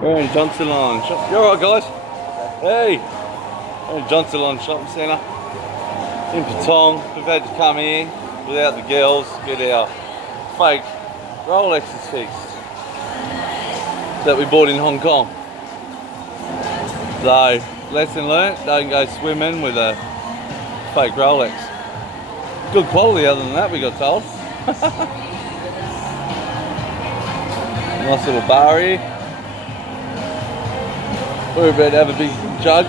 We're in Johnson Line. You alright, guys? Hey! We're in Johnson Line Shopping Centre in Patong. We've had to come here without the girls, get our fake Rolexes fixed that we bought in Hong Kong. So, lesson learnt, don't go swimming with a fake Rolex. Good quality other than that, we got told. Nice little bar here. We're about to have a big jug,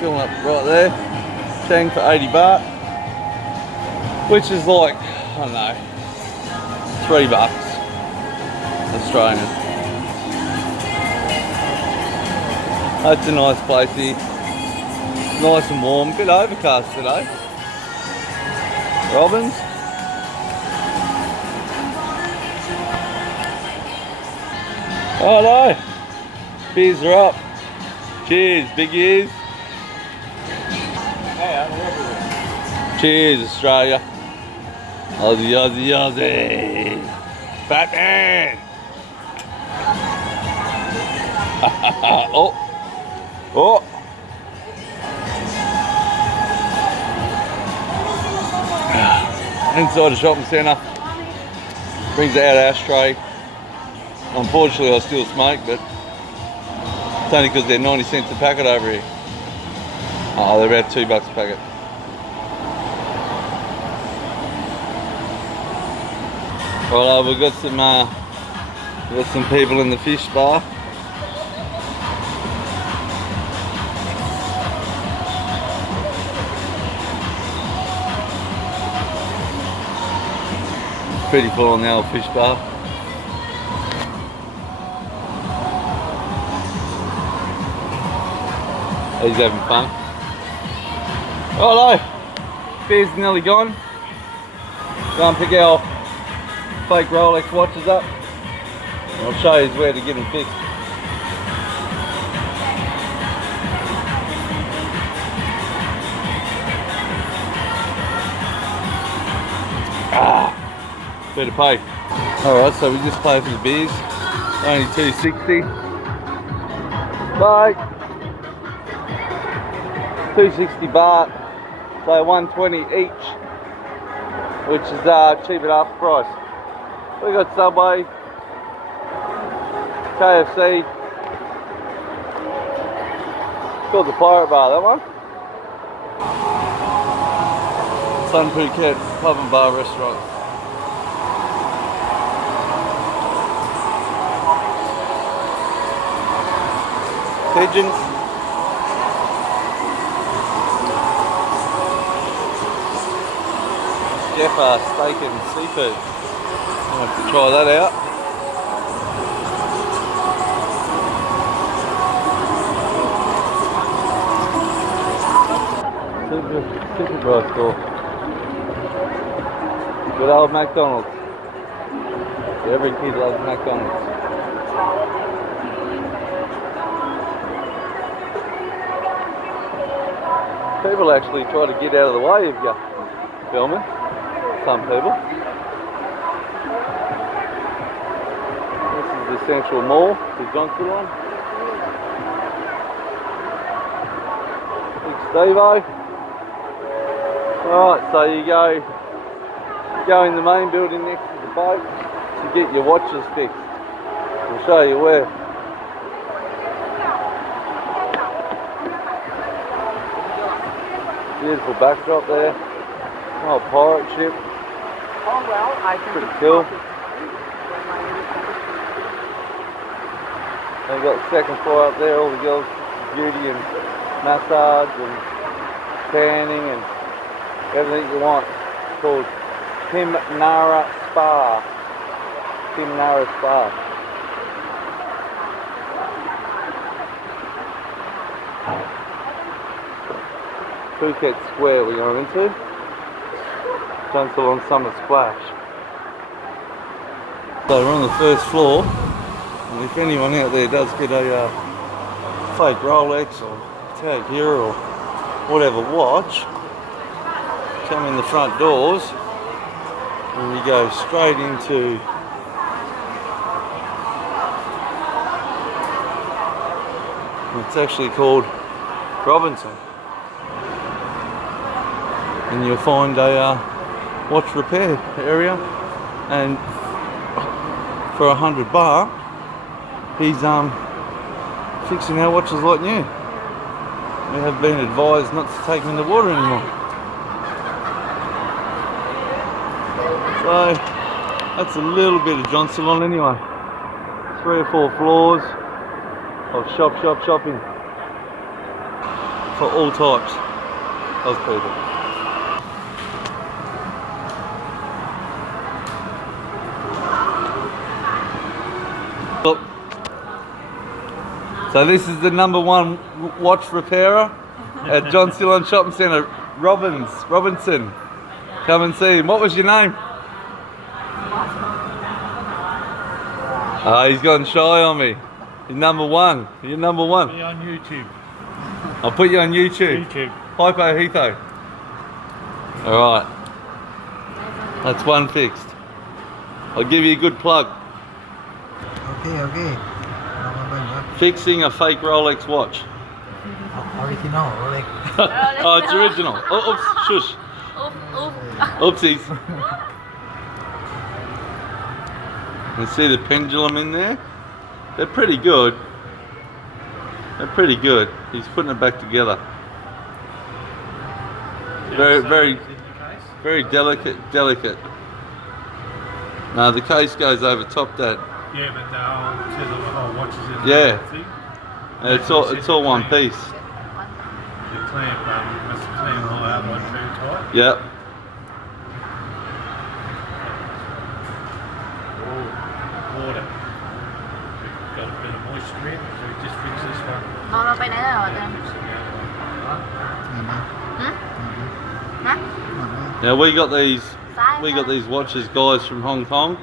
filling up right there. Chang for 80 baht, which is like, I don't know, $3 Australian. That's a nice place here. Nice and warm, bit overcast today. Robins. Oh no, beers are up. Cheers, big ears. Cheers, Australia. Aussie, Aussie, Aussie. Fat man. Oh. Oh. Inside the shopping centre. Brings out ashtray. Unfortunately, I still smoke, but it's only because they're 90 cents a packet over here. Oh, they're about $2 a packet. Well, we've got some people in the fish bar. Pretty full on the old fish bar. He's having fun. Righto, beer's nearly gone. Go and pick our fake Rolex watches up. I'll show you where to get them fixed. Better pay. Alright, so we just pay for the beers. Only $2.60. Bye. 260 baht, so 120 each, which is cheap at half the price. We got Subway, KFC. It's called the Pirate Bar, that one. Sun Phuket Pub and Bar Restaurant. Pigeons. Jeff steak and seafood. I'll have to try that out. Super dry store. Good old McDonald's. Every kid loves McDonald's. People actually try to get out of the way of you filming. Some people. This is the Central Mall, the Johnson Line. Big Steve-O. Alright, so you go in the main building next to the boat to get your watches fixed. We'll show you where. Beautiful backdrop there. Oh, pirate ship. Oh, well, I think pretty cool. They've got the second floor up there, all the girls' beauty and massage and tanning and everything you want. It's called Tim Nara Spa. Tim Nara Spa. Phuket Square we're going into. Johnson on Summer Splash. So we're on the first floor, and if anyone out there does get a fake Rolex or Tag Heuer or whatever watch, come in the front doors and you go straight into It's actually called Robinson. And you'll find a watch repair area, and for $100 he's fixing our watches like new. We have been advised not to take them in the water anymore. So that's a little bit of John Salon anyway. 3 or 4 floors of shopping for all types of people. Look. So this is the #1 watch repairer at John Salon Shopping Centre, Robinson. Come and see him. What was your name? He's gone shy on me. He's #1. You're #1. Be on YouTube. I'll put you on YouTube. Hypo Heatho. Alright. That's one fixed. I'll give you a good plug. Okay. Fixing a fake Rolex watch. Original Rolex. Oh, it's original. Oh, oops, shush. Oopsies. You see the pendulum in there? They're pretty good. He's putting it back together. Very delicate. No, the case goes over top that. Yeah, but the whole watches in Yeah. thing. It's all one piece. The clamp, must clamp all out like very tight. Yep. Water. Got a bit of moisture in, so we just fix this one. เราไปไหนแล้วเหรอเดิม Fix the other one. ฮะ Now we got these watches, guys, from Hong Kong,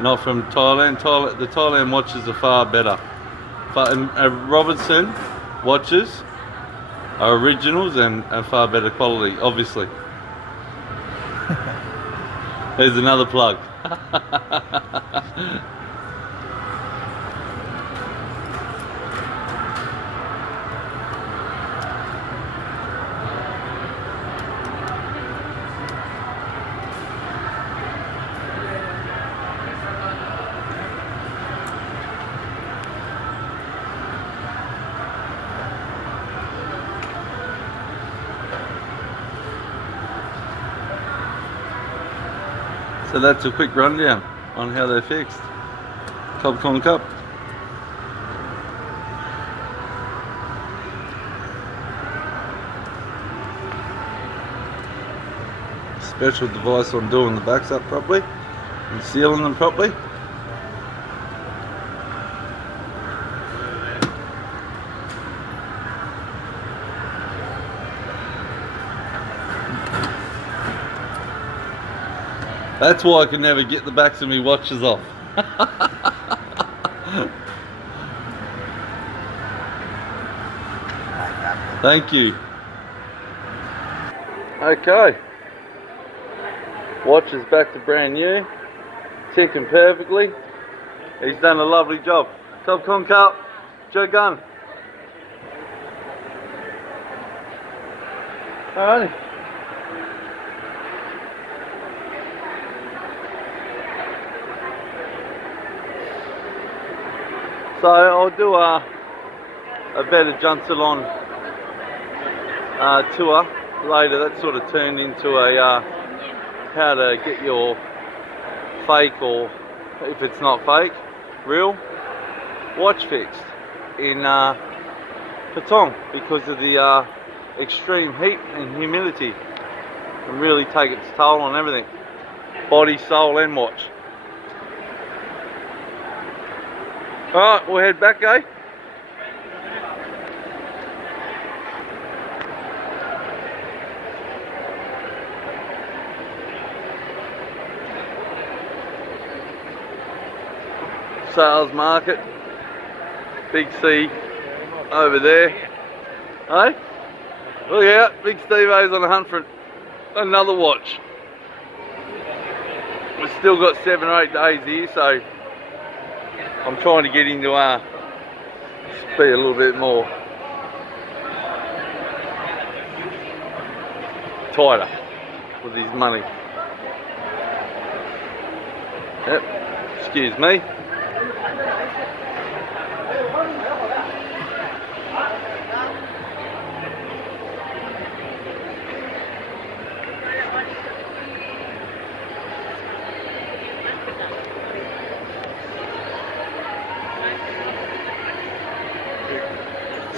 not from Thailand. The Thailand watches are far better. But Robinson watches are originals and far better quality, obviously. There's another plug. So that's a quick rundown on how they're fixed. Cup con cup. Special device on doing the backs up properly and sealing them properly. That's why I can never get the backs of my watches off. Thank you. Okay. Watch is back to brand new. Ticking perfectly. He's done a lovely job. Top con cup. Joe Gun. Alrighty. So I'll do a better John Salon tour later. That sort of turned into a how to get your fake, or if it's not fake, real watch fixed in Patong, because of the extreme heat and humidity. Can really take its toll on everything, body, soul and watch. Alright, we'll head back, eh? Sales market, Big C over there. Hey? Look out, Big Steve-O's on the hunt for another watch. We've still got 7 or 8 days here, so I'm trying to get into Just be a little bit more tighter with his money. Yep, excuse me.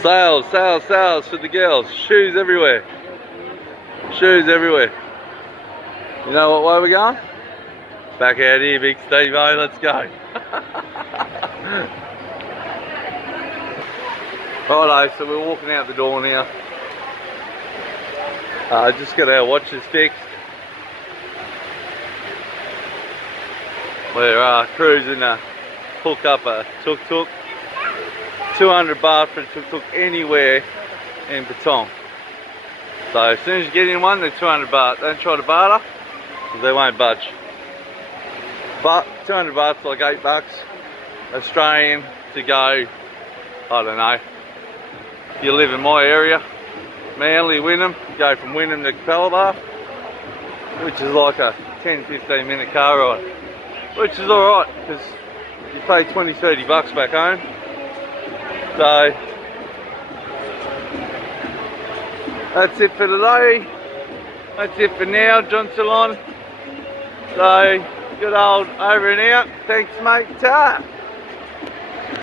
Sales, sales, sales for the girls. Shoes everywhere. Shoes everywhere. You know what way we're going? Back out here, big Steve. Let's go. Righto, so we're walking out the door now. Just got our watches fixed. We're cruising to hook up a tuk-tuk. 200 baht for a tuk-tuk anywhere in Patong. So as soon as you get in one, they're 200 baht. Don't try to barter, because they won't budge. But 200 baht's like $8 Australian to go, I don't know. If you live in my area, Manly, Wynnum, go from Wynnum to Calabar, which is like a 10-15 minute car ride. Which is alright, because you pay 20-30 bucks back home. So that's it for today. That's it for now, John Salon. So good old over and out. Thanks, mate. Ta.